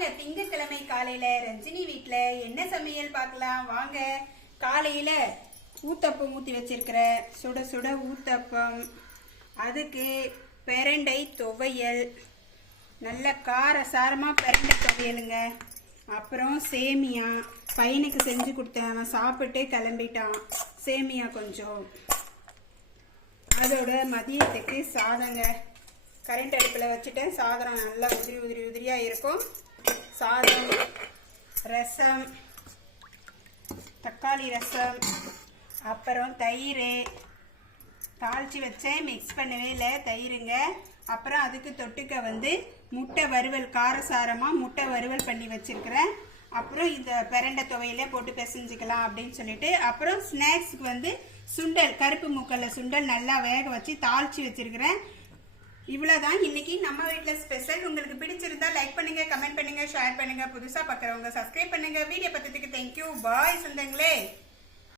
வாங்க திங்கட்கிழமை காலையில ரஞ்சினி வீட்ல என்ன சமையல் பார்க்கலாம் வாங்க. காலையில ஊத்தப்பம் ஊத்தி வச்சிருக்கிற சுட சுட ஊத்தப்பம், அதுக்கு பெரண்டை துவையல், நல்ல காரசாரமா பெரண்டை துவையலுங்க. அப்புறம் சேமியா பையனுக்கு செஞ்சு கொடுத்தேன், அவன் சாப்பிட்டு கிளம்பிட்டான். சேமியா கொஞ்சம். அதோட மதியத்துக்கு சாதங்க. கரண்ட் அடுப்பில் வச்சுட்டேன். சாதம் நல்லா உதிரியாக இருக்கும். சாதம், ரசம், தக்காளி ரசம், அப்புறம் தயிர் தாளித்து வச்சேன், மிக்ஸ் பண்ணவே இல்லை தயிருங்க. அப்புறம் அதுக்கு தொட்டுக்க முட்டை வறுவல், காரசாரமாக முட்டை வறுவல் பண்ணி வச்சுருக்கிறேன். அப்புறம் இந்த பெரண்டை துவையிலே போட்டு பிசைஞ்சிக்கலாம் அப்படின்னு சொல்லிட்டு, அப்புறம் ஸ்நாக்ஸுக்கு சுண்டல், கருப்பு மூக்கல்ல சுண்டல் நல்லா வேக வச்சு தாளித்து வச்சிருக்கிறேன். இவ்வளவுதான் இன்னைக்கு நம்ம வீட்டுல ஸ்பெஷல். உங்களுக்கு பிடிச்சிருந்தா லைக் பண்ணுங்க, கமெண்ட் பண்ணுங்க, ஷேர் பண்ணுங்க. புதுசா பார்க்குறவங்க சப்ஸ்கிரைப் பண்ணுங்க. வீடியோ பார்த்ததுக்கு தேங்க்யூ. பாய் சொந்தங்களே.